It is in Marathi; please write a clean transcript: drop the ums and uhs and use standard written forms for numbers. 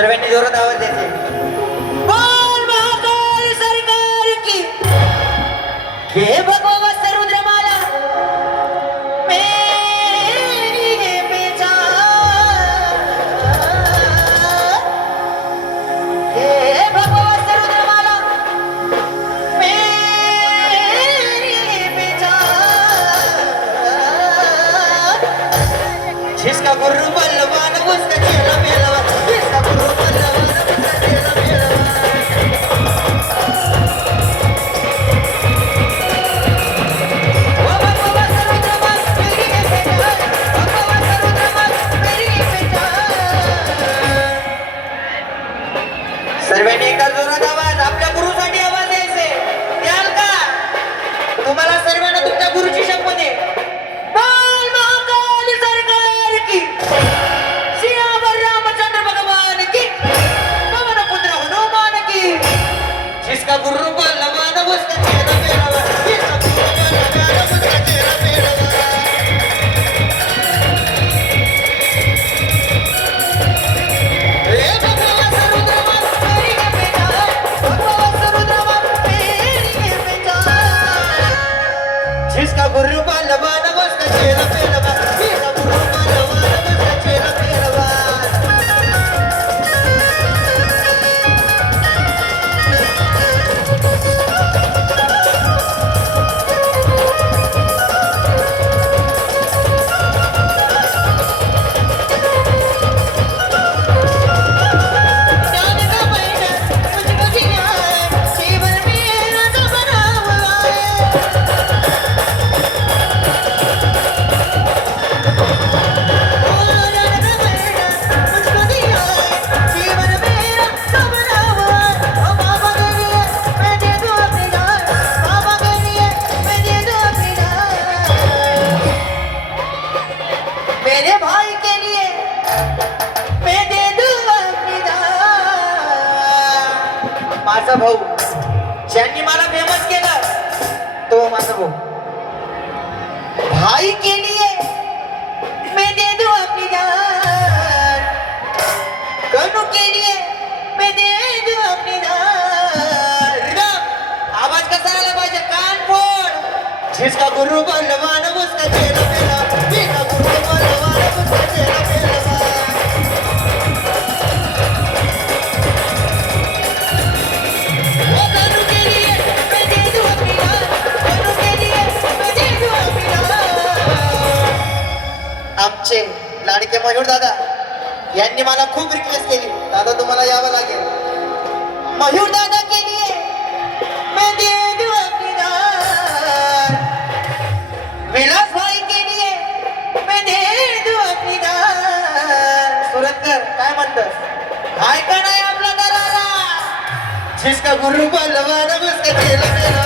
सर्वांनी जोरात आवाज द्यायचे. बोल महाकाल सरकार की, हे भगवा समुद्रमाला मेरी बेचार, हे भगवा समुद्रमाला मेरी बेचार, जिसका गुरु बलवान उसका चेला मेलवा, जिसका गुरु बलवान उसका चेला मेलवा. सर्वांनी एका जोरात आवाज, आपल्या गुरुसाठी आवाज द्यायचे. द्याल का? तुम्हाला सर्वांना तुमच्या गुरुची शपथ आहे. बोल महाकाल सरकार की, सियावर रामचंद्र भगवान की, पवन पुत्र हनुमान की, जिसका गुरु बलवान उसका चेला मेलवा, जिसका गुरु बलवान उसका चेला मेलवा. जिसका गुरु बलवान उसका चेला मेलवा, जिसका गुरु बलवान उसका चेला मेलवा. जाने का महीना मुझको जिया है, जीवन मेरा सपना हुआ है. मेरे भाई के लिए मैं दे दूं अपनी जान. माझा भाऊ ज्यांनी मला फेमस केलं तो माझा भाऊ. भाई के लिए मैं दे दूं अपनी जान, कनू के लिए मैं दे दूं अपनी जान. आवाज कसा आला पाहिजे, कान फोड. जिसका गुरु बलवान उसका चेला मेलवा, जिसका गुरु बलवान उसका चेला मेलवा. ओ कनू के लिए मैं दे दूं अपनी जान, कनू के लिए मैं दे दूं अपनी जान. आमचे लाडके मयूर दादा यांनी मला खूप रिक्वेस्ट केली, दादा तुम्हाला यावं लागेल. मयूर दादा के लिए मैं दे दूं अपनी जान, विलास भाई के लिए मैं दे दूं अपनी जान. सुरतकर काय म्हणतोस, काय का नाही आपला दरारा. जिसका गुरु बलवान उसका चेला मेलवा.